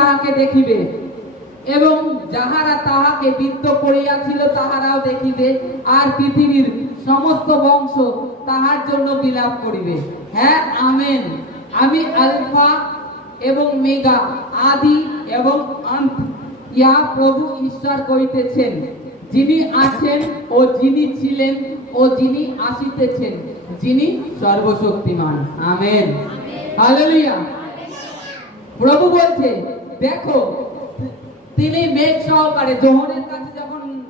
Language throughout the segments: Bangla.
তাহাকে দেখিবে। এবং যাহারা তাহাকে বৃত্ত করিয়াছিল তাহারাও দেখিবে। আর পৃথিবীর সমস্ত বংশ তাহার জন্য বিলাপ করিবে। হ্যাঁ আমেন। আমি আলফা এবং মেগা আদি এবং অন্ত ইয়া প্রভু ঈশ্বর করিতেছেন। যিনি আছেন ও যিনি ছিলেন ও যিনি আসিতেছেন যিনি সর্বশক্তিমান। আমেন। হালেলুয়া। প্রভু বলছে দেখো, তিনি মেঘ সহকারে জোহনের কাছে যখন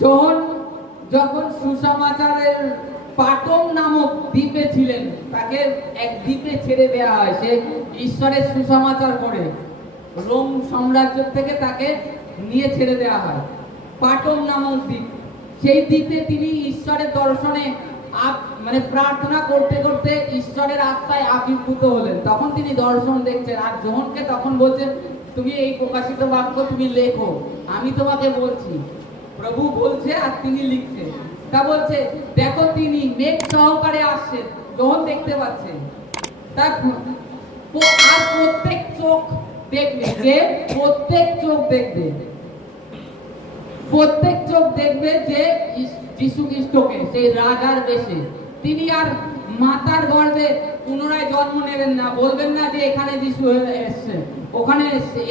জোহন যখন সুসমাচারের পাটম নামক দ্বীপে ছিলেন, তাকে এক দ্বীপে ছেড়ে দেওয়া হয়। সে ঈশ্বরের সুসমাচার করে। রোম সাম্রাজ্য থেকে তাকে নিয়ে ছেড়ে দেওয়া হয়। পাটম নামক দ্বীপ। সেই দ্বীপে তিনি ঈশ্বরের দর্শনে আপ- মানে প্রার্থনা করতে করতে ঈশ্বরের আত্মায় আবির্ভূত হলেন। তখন তিনি দর্শন দেখছেন। আর জোহনকে তখন বলছেন, তুমি এই প্রকাশিত বাক্য তুমি লেখো, আমি তোমাকে বলছি। প্রভু বলছে আর তিনি লিখছেন। তা বলছে, দেখো তিনি মেঘ সহকারে আসছেন যখন দেখতে পাচ্ছেন। আর প্রত্যেক চোখ দেখবে যে, প্রত্যেক চোখ দেখবে। প্রত্যেক চোখ দেখবে যে যিশু খ্রিস্টকে, সেই রাজার বেশে। তিনি আর মাতার গর্ভে পুনরায় জন্ম নেবেন না। বলবেন না যে এখানে যিশু এসছে। ওখানে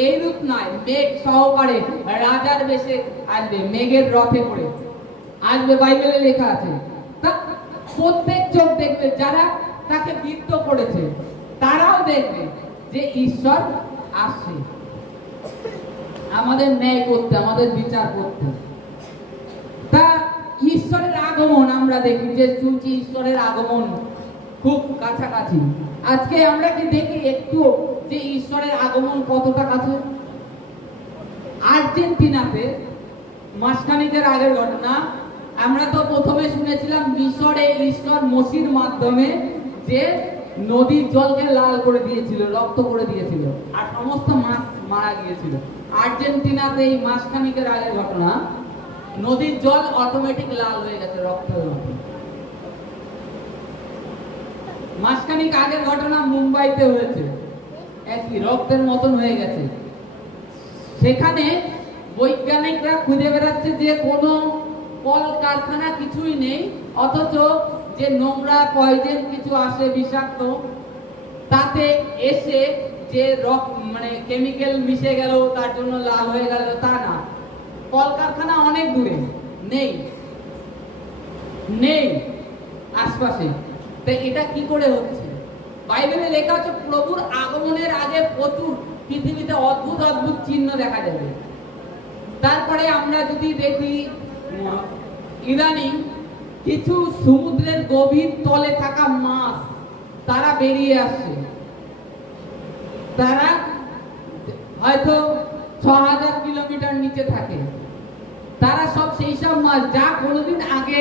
এই রূপ নয়, মেঘ সহকারে রাজার বেশে আসবে, মেঘের রথে করে আসবে। বাইবেলে লেখা আছে। তা প্রত্যেক চোখ দেখবে, যারা তাকে বৃত্ত করেছে, তারাও দেখবে যে ঈশ্বর আসছে। আমাদের ন্যায় করতে, আমাদের বিচার করতে। আগমন আমরা দেখি যে শুনছি ঈশ্বরের আগমন খুব কাছাকাছি। আজকে আমরা কি দেখি একটু যে ঈশ্বরের আগমন কতটা কাছে? আর্জেন্টিনাতে মাসখানিকের আগের ঘটনা, আমরা তো প্রথমে শুনেছিলাম মিশরে ঈশ্বর মসির মাধ্যমে যে নদীর জলকে লাল করে দিয়েছিল, রক্ত করে দিয়েছিল আর সমস্ত মাছ মারা গিয়েছিল। আর্জেন্টিনাতে এই মাসখানিকের আগের ঘটনা নদীর জল অটোমেটিক লাল হয়ে গেছে রক্তের মাসখানিক আগের ঘটনা মুম্বাইতে হয়েছে। একই রক্তের মতন হয়ে গেছে। সেখানে বৈজ্ঞানিকরা খুঁজে বেড়াচ্ছে যে কোনো কল কারখানা কিছুই নেই, অথচ যে নোংরা পয়জেন কিছু আসে বিষাক্ত, তাতে এসে যে রক মানে কেমিক্যাল মিশে গেল, তার জন্য লাল হয়ে গেল, তা না। কলকারখানা অনেক দূরে। নেই। নেই আশপাশে। তো এটা কি করে হচ্ছে? বাইবেলে লেখা আছে, প্রভুর আগমনের আগে প্রচুর পৃথিবীতে অদ্ভুত অদ্ভুত চিহ্ন দেখা যাবে। তারপরে আমরা যদি দেখি, ইদানিং কিছু সমুদ্রের গভীর তলে থাকা মাছ, তারা বেরিয়ে আসছে। তারা হয়তো ছ হাজার কিলোমিটার নিচে থাকে। তারা সব সেই সব মাছ, যা কোনোদিন আগে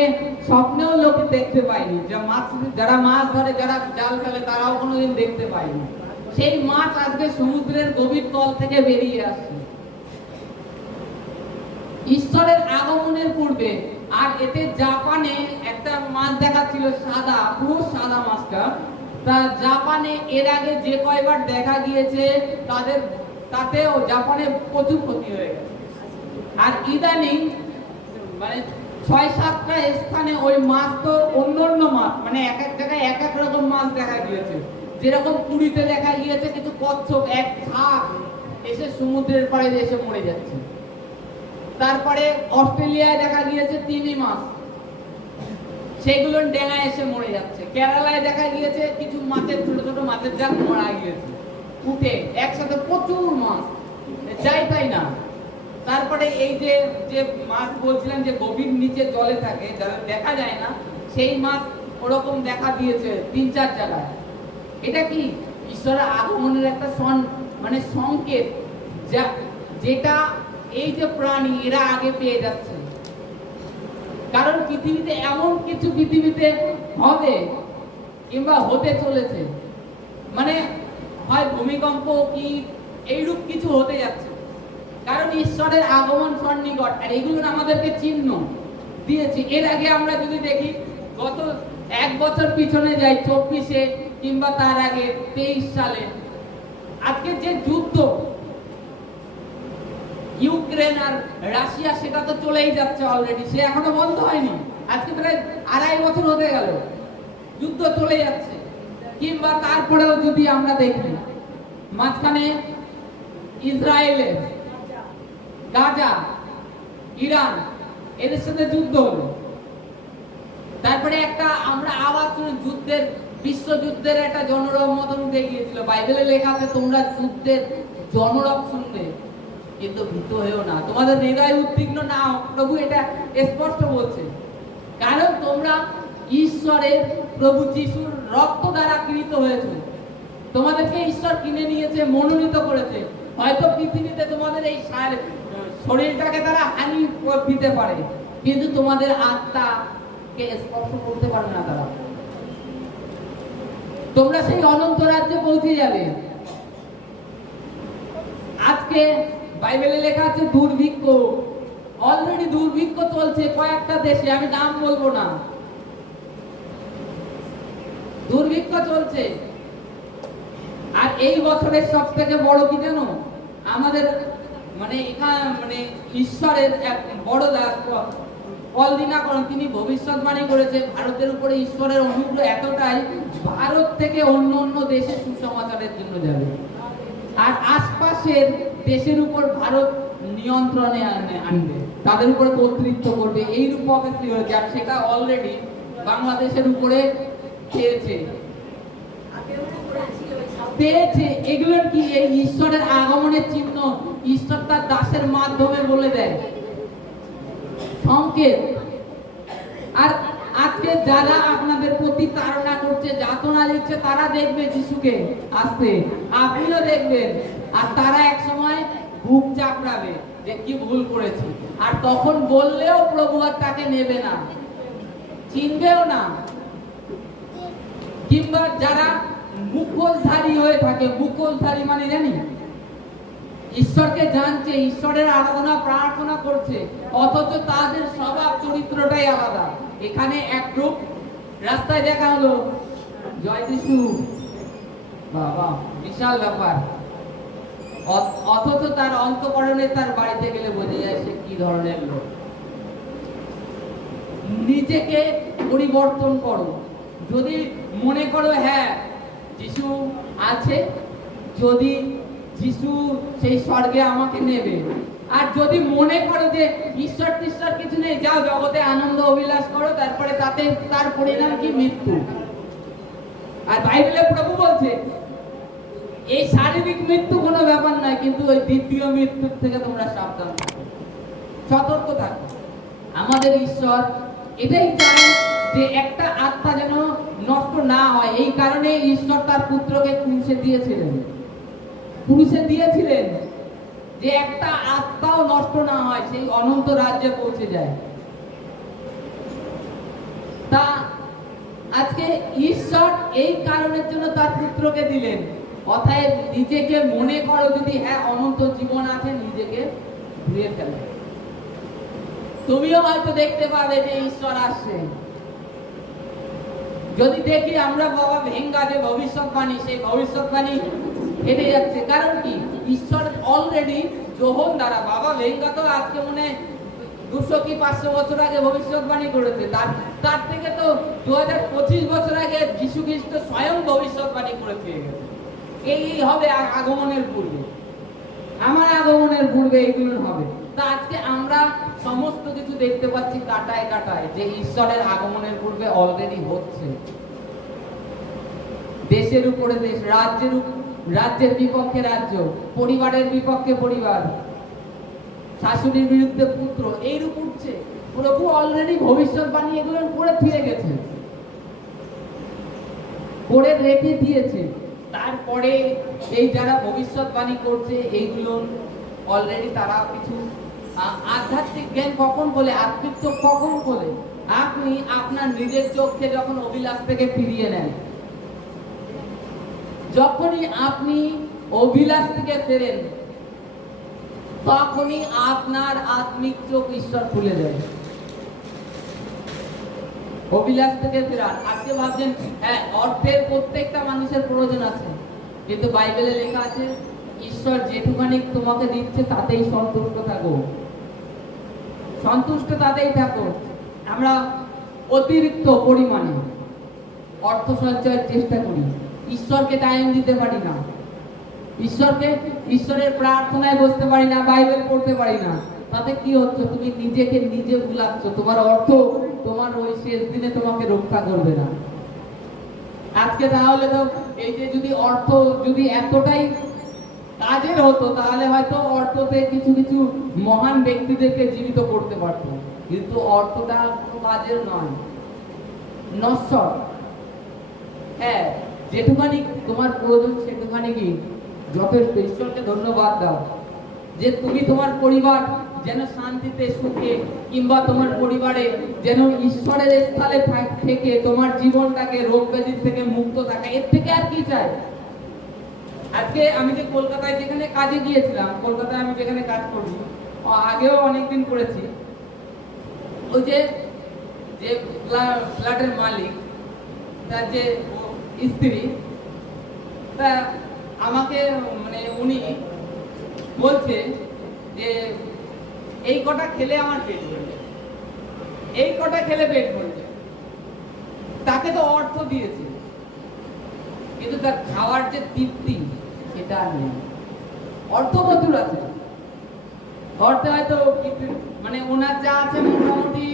স্বপ্নেও লোক দেখতে পায়নি। যা মাছ, যারা মাছ ধরে, যারা জাল ফেলে, তারাও কোনোদিন দেখতে পায়নি। সেই মাছ আজকে সমুদ্রের গভীর তল থেকে বেরিয়ে আসছে। ঈশ্বরের আগমনের পূর্বে, আর এতে জাপানে একটা মাছ দেখাচ্ছিল সাদা, পুরো সাদা মাছটা। তা জাপানে এর আগে যে কয়বার দেখা গিয়েছে, তাদের, তাতেও জাপানে প্রচুর ক্ষতি হয়ে গেছে। আর ইদানিং মানে ছয় সাতটা স্থানে ওই মাছ তো অন্য অন্য মাছ মানে এক এক জায়গায় এক এক রকম মাছ দেখা গিয়েছে। যেরকম পুরীতে দেখা গিয়েছে কিছু কচ্ছপ, এক ঝাঁক এসে সমুদ্রের পাড়ে এসে মরে যাচ্ছে। তারপরে অস্ট্রেলিয়ায় দেখা গিয়েছে তিমি মাছ। সেগুলো ডেঙায় এসে মরে যাচ্ছে। কেরালায় দেখা গিয়েছে কিছু মাছের, ছোট ছোট মাছের জাত মারা গিয়েছে। উঠে একসাথে প্রচুর মাছ। যাই তাই না। তারপরে এই যে যে মাছ বলছিলাম যে গভীর নিচে জলে থাকে যাদের দেখা যায় না, সেই মাছ ওরকম দেখা দিয়েছে তিন চার জায়গায়। এটা কি ঈশ্বরের আগমনের একটা সন মানে সংকেত, যা, যেটা এই যে প্রাণী, এরা আগে পেয়ে যাচ্ছে। কারণ পৃথিবীতে এমন কিছু পৃথিবীতে হবে কিংবা হতে চলেছে। মানে হয় ভূমিকম্প কি, এইরূপ কিছু হতে যাচ্ছে। কারণ ঈশ্বরের আগমন সন্নিকট, আর এগুলো আমাদেরকে চিহ্ন দিয়েছে। এর আগে আমরা যদি দেখি, গত এক বছর পিছনে যাই চব্বিশে কিংবা তার আগে তেইশ সালে। আজকে যে যুদ্ধ, ইউক্রেন আর রাশিয়া, সেটা তো চলেই যাচ্ছে অলরেডি সে এখনও বন্ধ হয়নি। আজকে প্রায় আড়াই বছর হতে গেল। যুদ্ধ চলে যাচ্ছে। কিংবা তারপরেও যদি আমরা দেখি, মাঝখানে ইসরায়েলের গাজা, ইরান, এদের সাথে যুদ্ধ হলো। তারপরে একটা আমরা আওয়াজ শুনি, যুদ্ধের বিশ্বযুদ্ধের একটা জনরব মতন উঠে গিয়েছিল। বাইবেলে লেখা আছে, তোমরা যুদ্ধের জনরব শুনবে, কিন্তু ভীত হয়েও না। তোমাদের হৃদয় উদ্বিগ্ন না, প্রভু এটা স্পষ্ট বলছে। কারণ তোমরা ঈশ্বরের প্রভু যিশুর রক্ত দ্বারা কৃত হয়েছে। তোমাদেরকে ঈশ্বর কিনে নিয়েছে, মনোনীত করেছে। হয়তো পৃথিবীতে তোমাদের এই শরীরটাকে তারা হানি দিতে পারে। কিন্তু তোমাদের আত্মাকে স্পর্শ করতে পারে না তারা। তোমরা সেই অনন্ত রাজ্যে পৌঁছে যাবে। আজকে বাইবেলে লেখা আছে দুর্ভিক্ষ। অলরেডি দুর্ভিক্ষ চলছে কয়েকটা দেশে, আমি নাম বলব না। দুর্ভিক্ষ চলছে। আর এই বছরের সব থেকে বড় কি জানো? আমাদের মানে এখানে মানে ঈশ্বরের এক বড় দাস কলদিনা করেন তিনি ভবিষ্যৎবাণী করেছে ভারতের উপরে ঈশ্বরের অনুগ্রহ এতটাই ভারত থেকে অন্য অন্য দেশে সুসমাচারের জন্য যাবে। আর আশপাশের দেশের উপর ভারত নিয়ন্ত্রণে আনে- আনবে। তাদের উপর কর্তৃত্ব করবে এই রূপকে হয়েছে। আর সেটা অলরেডি বাংলাদেশের উপরে পেয়েছে। পেয়েছে। এগুলোর কি এই ঈশ্বরের আগমনের চিহ্ন? ঈশ্বর তার দাসের মাধ্যমে বলে দেয়। সংকেত। আর আজকে যারা আপনাদের প্রতি তাড়না করছে, যাতনা দিচ্ছে, তারা দেখবে যিশুকে আসতে। আপনিও দেখবেন। আর তারা এক সময় বুক চাপড়াবে যে কি ভুল করেছি। আর তখন বললেও প্রভু আর তাকে নেবে না। চিনবেও না। কিংবা যারা মুখোশধারী হয়ে থাকে, মুখোশধারী মানে জানি? ঈশ্বরকে জানছে, ঈশ্বরের আরাধনা, প্রার্থনা করছে, অথচ তাদের স্বভাব, চরিত্রটাই আলাদা। এখানে এক গ্রুপ রাস্তায় দেখা হলো, জয় যিশু। বাবা, বিশাল ব্যাপার। অথচ তার অন্তকরণে তার বাড়িতে গেলে বোঝা যায় সে কি ধরনের লোক। নিজেকে পরিবর্তন করো। যদি মনে করো হ্যাঁ যিশু আছে, যদি যিশু সেই স্বর্গে আমাকে নেবে। আর যদি মনে করো যে ঈশ্বর টিশ্বর কিছু নেই, যাও জগতে আনন্দ অভিলাষ করো, তারপরে তাতে তার পরিণাম কি? মৃত্যু। আর বাইবেলে প্রভু বলছে, এই শারীরিক মৃত্যু কোনো ব্যাপার নয়, কিন্তু ওই দ্বিতীয় মৃত্যুর থেকে তোমরা সাবধান সতর্ক থাকো। আমাদের ঈশ্বর এটাই চান যে একটা আত্মা যেন নষ্ট না হয়। এই কারণে ঈশ্বর তার পুত্রকে ক্রুশে দিয়েছিলেন। ক্রুশে দিয়েছিলেন যে একটা আত্মাও নষ্ট না হয়, সেই অনন্ত রাজ্যে পৌঁছে যায়। তা আজকে ঈশ্বর এই কারণের জন্য তার পুত্রকে দিলেন। অতএব নিজেকে মনে করো যদি হ্যাঁ অনন্ত জীবন আছে, নিজেকে ঘুরিয়ে ফেলো। তুমিও হয়তো দেখতে পাবে যে ঈশ্বর আসছে। যদি দেখি আমরা বাবা ভেঙ্গা যে ভবিষ্যৎবাণী, সেই ভবিষ্যৎবাণী হেঁটে যাচ্ছে। কারণ কি? ঈশ্বর অলরেডি যোহন দ্বারা বাবা ভেঙ্গা তো আজকে মনে দুশো কি পাঁচশো বছর আগে ভবিষ্যৎবাণী করেছে, তার তার থেকে তো দু হাজার পঁচিশ বছর আগে যীশু খ্রিস্ট স্বয়ং ভবিষ্যৎবাণী করে দিয়ে গেছে। এই হবে আগমনের পূর্বে। আমার আগমনের পূর্বে এগুলো হবে। তা আজকে আমরা সমস্ত কিছু দেখতে পাচ্ছি কাটায় কাটায় যে ঈশ্বরের আগমনের পূর্বে অলরেডি হচ্ছে। দেশের উপরে দেশ, রাজ্যের উপ- রাজ্যের বিপক্ষে রাজ্য, পরিবারের বিপক্ষে পরিবার। শাশুড়ির বিরুদ্ধে পুত্র, এইরূপ উঠছে। প্রভু অলরেডি ভবিষ্যৎবাণী এগুলো করে ফিরে গেছে। করে রেখে দিয়েছে। তারপরে এই যারা ভবিষ্যৎবাণী করছে, এইগুলো অলরেডি তারা কিছু আধ্যাত্মিক জ্ঞান কখন বলে? আত্মিক চোখ কখন বলে? আপনি আপনার নিজের চোখকে যখন অভিলাষ থেকে ফিরিয়ে নেন যখনই আপনি অভিলাষ থেকে ফেরেন, তখনই আপনার আত্মিক চোখ ঈশ্বর খুলে দেয়। অভিলাষ থেকে ফেরান আজকে ভাবছেন হ্যাঁ অর্থের প্রত্যেকটা মানুষের প্রয়োজন আছে। কিন্তু বাইবেলে লেখা আছে, ঈশ্বর যেটুখানি তোমাকে দিচ্ছে, তাতেই সন্তুষ্ট থাকো। সন্তুষ্ট তাতেই থাকো। আমরা অতিরিক্ত পরিমাণে অর্থ সঞ্চয়ের চেষ্টা করি। ঈশ্বরকে টাইম দিতে পারি না। ঈশ্বরকে, ঈশ্বরের প্রার্থনায় বসতে পারি না, বাইবেল পড়তে পারি না। তাতে কি হচ্ছে? তুমি নিজেকে নিজে ভুলাচ্ছ। তোমার অর্থ, তোমার ওই শেষ দিনে তোমাকে রক্ষা করবে না। আজকে তাহলে তো এই যে যদি অর্থ যদি এতটাই কাজের হতো, তাহলে হয়তো অর্থতে কিছু কিছু মহান ব্যক্তিদেরকে জীবিত করতে পারতো। কিন্তু অর্থটা কাজের নয়। নশ্বর। হ্যাঁ যেটুখানি তোমার প্রয়োজন, সেটুখানি কি? যথেষ্ট। ঈশ্বরকে ধন্যবাদ দাও যে তুমি তোমার পরিবার যেন শান্তিতে, সুখে, কিংবা তোমার পরিবারে যেন ঈশ্বরের স্থলে থেকে তোমার জীবনটাকে রোগ ব্যাধি থেকে মুক্ত থাকে। এর থেকে আর কি চাই? আজকে আমি যে কলকাতায় যেখানে কাজে গিয়েছিলাম, কলকাতায় আমি যেখানে কাজ করি আ- আগেও অনেকদিন করেছি, ওই যে যে ফ্লা- ফ্ল্যাটের মালিক, তার যে ও- স্ত্রী। তা আমাকে মানে উনি বলছে যে, এই কটা খেলে আমার পেট ভরবে। এই কটা খেলে পেট ভরবে। তাকে তো অর্থ দিয়েছে। কিন্তু তার খাওয়ার যে তৃপ্তি, সেটা নেই। অর্থ প্রচুর আছে। অর্থ হয়তো মানে ওনার যা আছে মোটামুটি,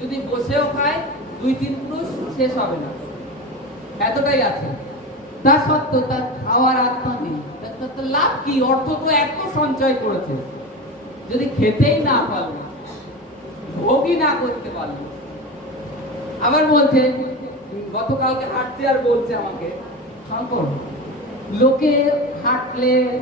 যদি বসেও খায় দুই তিন পুরুষ শেষ হবে না। এতটাই আছে। তা সত্ত্বেও তার খাওয়ার আত্মা নেই। তা- তা- তা লাভ কি? অর্থ তো এত সঞ্চয় করেছে। যদি খেতেই না পারল ভোগই না করতে পারল আবার বলছে, গতকালকে হাঁটতে আর বলছে আমাকে, শঙ্কর, লোকে হাঁটলে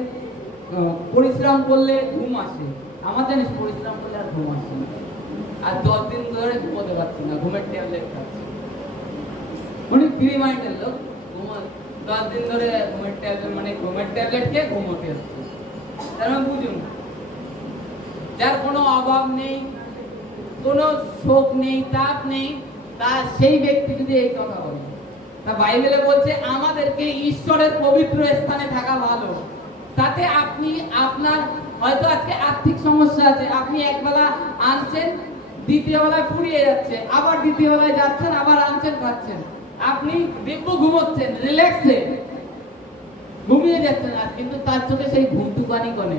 পরিশ্রম করলে ঘুম আসে। আমার জানিস পরিশ্রম করলে আর ঘুম আসে না। আর দশ দিন ধরে ঘুমোতে পারছি না, ঘুমের ট্যাবলেট খাচ্ছি। উনি ফ্রি মাইন্ডের লোক। দশ দিন ধরে ঘুমের ট্যাবলেট মানে ঘুমের ট্যাবলেট খেয়ে ঘুমোতে হচ্ছে। তার মানে বুঝুন, যার কোনো অভাব নেই, কোনো শোক নেই, তাপ নেই তার সেই ব্যক্তি যদি এই কথা বলে, তা বাইবেলে বলছে, আমাদেরকে ঈশ্বরের পবিত্র স্থানে থাকা ভালো। তাতে আপনি আপনার হয়তো আজকে আর্থিক সমস্যা আছে, আপনি একবেলা আনছেন দ্বিতীয় বেলায় ফুরিয়ে যাচ্ছে, আবার দ্বিতীয় বেলায় যাচ্ছেন, আবার আনছেন, খাচ্ছেন। আপনি দিব্য ঘুমোচ্ছেন রিল্যাক্সে ঘুমিয়ে যাচ্ছেন আর, কিন্তু তার চোখে সেই ঘুমটুকানি কনে।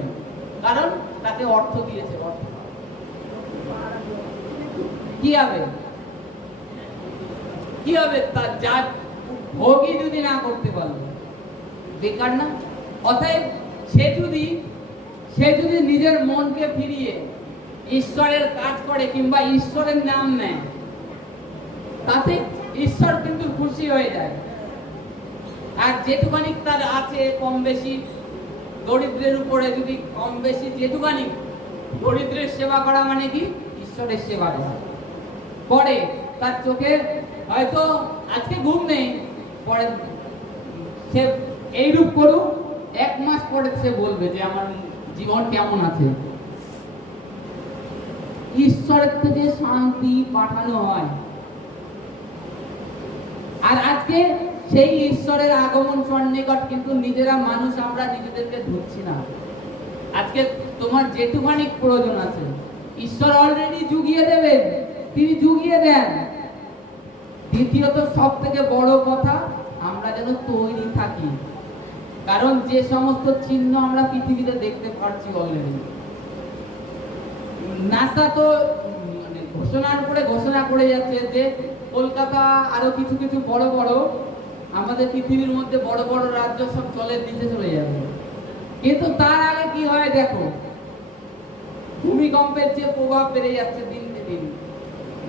কারণ তাকে অর্থ দিয়েছে, অর্থ। কি হবে? কি হবে? তার যা ভোগই যদি না করতে পারল, বেকার না? অতএব সে যদি সে যদি নিজের মনকে ফিরিয়ে ঈশ্বরের কাজ করে কিংবা ঈশ্বরের নাম নেয়, তাতে ঈশ্বর কিন্তু খুশি হয়ে যায়। আর যেটুখানি তার আছে কম বেশি, দরিদ্রের উপরে যদি কম বেশি যেটুখানি দরিদ্রের সেবা করা মানে কি? ঈশ্বরের সেবা করা পরে তার চোখে হয়তো আজকে ঘুম নেই, পরে সে এইরূপ করুক, এক মাস পরে সে বলবে যে আমার জীবন কেমন আছে। ঈশ্বরের থেকে শান্তি পাঠানো হয়। আর আজকে সেই ঈশ্বরের আগমন সন্নিকট কিন্তু নিজেরা মানুষ আমরা নিজেদেরকে ধরছি না। আজকে তোমার যেটুখানি প্রয়োজন আছে, ঈশ্বর অলরেডি জুগিয়ে দেবেন, তিনি জুগিয়ে দেন। দ্বিতীয়ত সব থেকে বড় কথা, আমরা যেন তৈরি থাকি। কারণ যে সমস্ত চিহ্ন আমরা পৃথিবীতে দেখতে পাচ্ছি অলরেডি নাসা তো মানে ঘোষণার উপরে ঘোষণা করে যাচ্ছে যে কলকাতা আরও কিছু কিছু বড় বড়, আমাদের পৃথিবীর মধ্যে বড় বড় রাজ্য সব জলের নিচে চলে যাবে। কিন্তু তার আগে কি হয় দেখো, ভূমিকম্পের যে প্রভাব বেড়ে যাচ্ছে দিনকে দিন,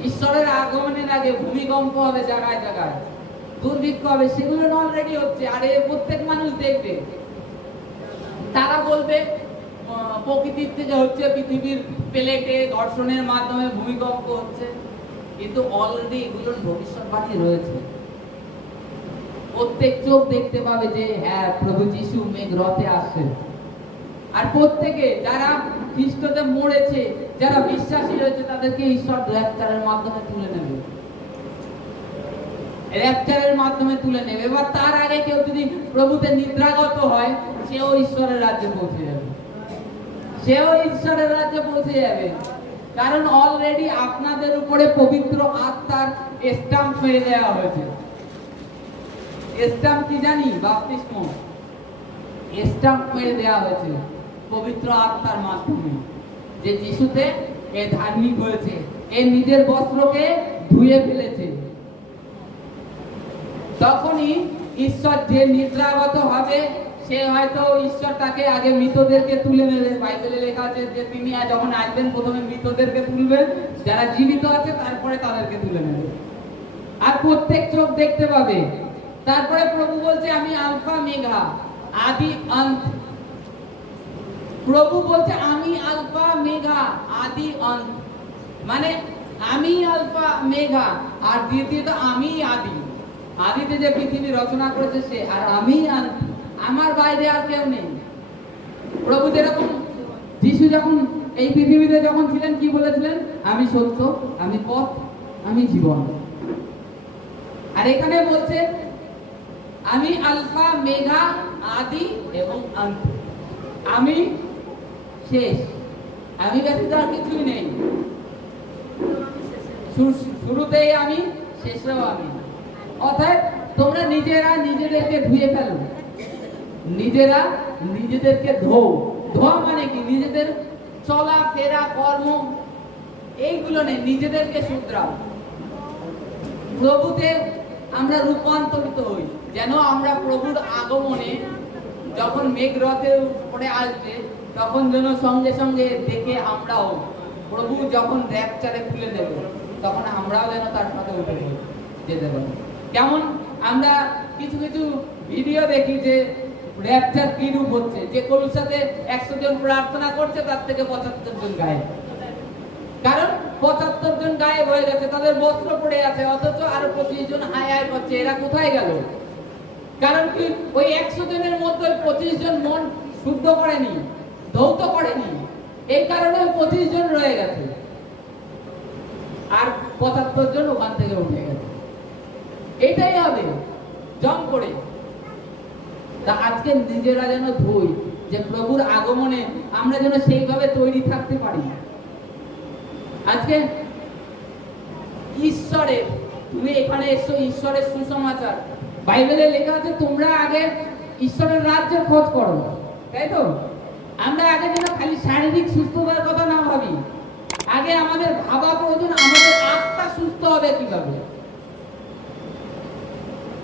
ঈশ্বরের আগমনের আগে ভূমিকম্প হবে জায়গায় জায়গায়, দুর্ভিক্ষ হবে, সেগুলো অলরেডি হচ্ছে। আর এ প্রত্যেক মানুষ দেখবে, তারা বলবে প্রকৃতির থেকে হচ্ছে পৃথিবীর প্লেটে ঘর্ষণের মাধ্যমে ভূমিকম্প হচ্ছে। কিন্তু অলরেডি এগুলোর ভবিষ্যৎবাণী রয়েছে। প্রত্যেক চোখ দেখতে পাবে যে হ্যাঁ প্রভু যিশু মেঘ রথে আসছে আর প্রত্যেকে যারা খ্রিস্টতে মরেছে, যারা বিশ্বাসী রয়েছে, তাদেরকে ঈশ্বর র্যাপচারের মাধ্যমে তুলে নেবে। র্যাপচারের মাধ্যমে তুলে নেবে। এবার তার আগে কেউ যদি প্রভুতে নিদ্রাগত হয়, সেও ঈশ্বরের রাজ্যে পৌঁছে যাবে। সেও ঈশ্বরের রাজ্যে পৌঁছে যাবে। কারণ অলরেডি আপনাদের উপরে পবিত্র আত্মার স্টাম্প হয়ে দেওয়া হয়েছে। স্টাম্প কি জানি? বাপতিস্ম। স্টাম্প হয়ে দেওয়া হয়েছে পবিত্র আত্মার মাধ্যমে। যে যিশুতে এ ধার্মিক হয়েছে, এ নিজের বস্ত্রকে ধুয়ে ফেলেছে। তখনই ঈশ্বর যে নিদ্রাগত হবে সে হয়তো ঈশ্বর তাকে আগে মৃতদেরকে তুলে নেবে। বাইবেলে লেখা আছে যে তিনি যখন আসবেন, প্রথমে মৃতদেরকে তুলবেন, যারা জীবিত আছে তারপরে তাদেরকে তুলে নেবে। আর প্রত্যেক চোখ দেখতে পাবে। তারপরে প্রভু বলছে, আমি আলফা, মেঘা, আদি অন্ত প্রভু বলছে, আমি আলফা, মেঘা, আদি অন্ত মানে আমি আলফা, মেঘা। আর দ্বিতীয়ত, আমি আদি। আদিতে যে পৃথিবী রচনা করেছে সে, আর আমি আন্ত আমার বাইরে আর কেউ নেই। প্রভু যেরকম যিশু যখন এই পৃথিবীতে যখন ছিলেন, কি বলেছিলেন? আমি সত্য, আমি পথ, আমি জীবন। আর এখানে বলছে, আমি আলফা মেঘা আদি এবং অন্ত আমি শেষ। আমি ব্যতীত আর কিছুই নেই। শুরুতেই আমি, শেষেও আমি। অর্থাৎ তোমরা নিজেরা নিজেদেরকে ধুয়ে ফেলো। নিজেরা নিজেদেরকে ধো। ধোয়া মানে কি? নিজেদের চলা, ফেরা, কর্ম, এইগুলো নেই। নিজেদেরকে শুধরাও। প্রভুতে আমরা রূপান্তরিত হই। যেন আমরা প্রভুর আগমনে যখন মেঘ রথের উপরে আসবে, তখন যেন সঙ্গে সঙ্গে দেখে আমরাও প্রভু যখন র্যাপচারে খুলে দেব, তখন আমরাও যেন তার সাথে উঠে যেতে পারি। কেমন আমরা কিছু কিছু ভিডিও দেখি যে র্যাপচার কি রূপ হচ্ছে? যে কোন সাথে একশো জন প্রার্থনা করছে, তার থেকে পঁচাত্তর জন গায়ে কারণ পঁচাত্তর জন গায়েব হয়ে গেছে, তাদের বস্ত্র পড়ে আছে, অথচ আরও পঁচিশ জন হায় হায় করছে। এরা কোথায় গেল? কারণ কি ওই একশো জনের মধ্যে পঁচিশ জন মন শুদ্ধ করেনি, ধৌত করেনি। এই কারণে পঁচিশ জন রয়ে গেছে। আর পঁচাত্তর জন ওখান থেকে উঠে গেছে। এটাই হবে জম করে তা আজকে নিজেরা যেন ধুই, যে প্রভুর আগমনে আমরা যেন সেইভাবে তৈরি থাকতে পারি। আজকে ঈশ্বরের, তুমি এখানে এসো, ঈশ্বরের সুসমাচার। বাইবেলে লেখা আছে, তোমরা আগে ঈশ্বরের রাজ্যের খোঁজ করো। তাই তো? আমরা আগে যেন খালি শারীরিক সুস্থতার কথা না ভাবি। আগে আমাদের ভাবা প্রয়োজন, আমাদের আত্মা সুস্থ হবে কীভাবে?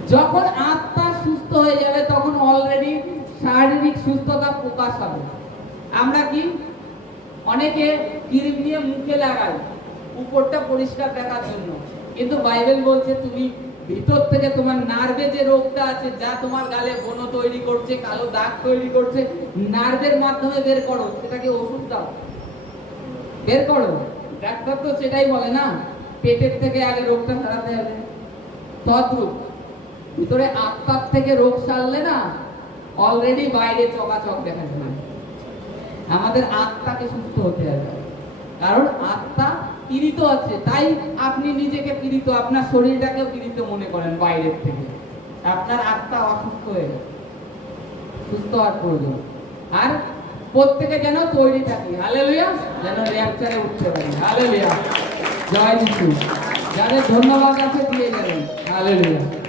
যখন আত্মা সুস্থ হয়ে যাবে, তখন অলরেডি শারীরিক সুস্থতা প্রকাশ হবে। আমরা কি অনেকে ক্রিম নিয়ে মুখে লাগায় উপরটা পরিষ্কার দেখার জন্য। কিন্তু বাইবেল বলছে, তুমি ভিতর থেকে তোমার নার্ভে যে রোগটা আছে, যা তোমার গালে বন তৈরি করছে, কালো দাগ তৈরি করছে, নার্ভের মাধ্যমে বের করো, সেটাকে ওষুধ দাও। বের করো। ডাক্তার তো সেটাই বলে না, পেটের থেকে আগে রোগটা সারাতে হবে। তদ্রূপ। ভিতরে আত্মার থেকে রোগ সারলে না অলরেডি বাইরে চকাচক দেখা যায়। আমাদের আত্মাকে সুস্থ হতে হবে। কারণ আত্মা পীড়িত আছে, তাই আপনি নিজেকে পীড়িত, আপনার শরীরটাকে পীড়িত মনে করেন বাইরের থেকে। আপনার আত্মা অসুস্থ হয়ে গেছে সুস্থ হওয়ার প্রয়োজন। আর প্রত্যেকে যেন তৈরি থাকি হালেলুয়া যেন র্যাপচারে উঠতে পারি। হালেলুয়া জয় যিশু। যাদের ধন্যবাদ আছে, দিয়ে যাবেন। হালেলুয়া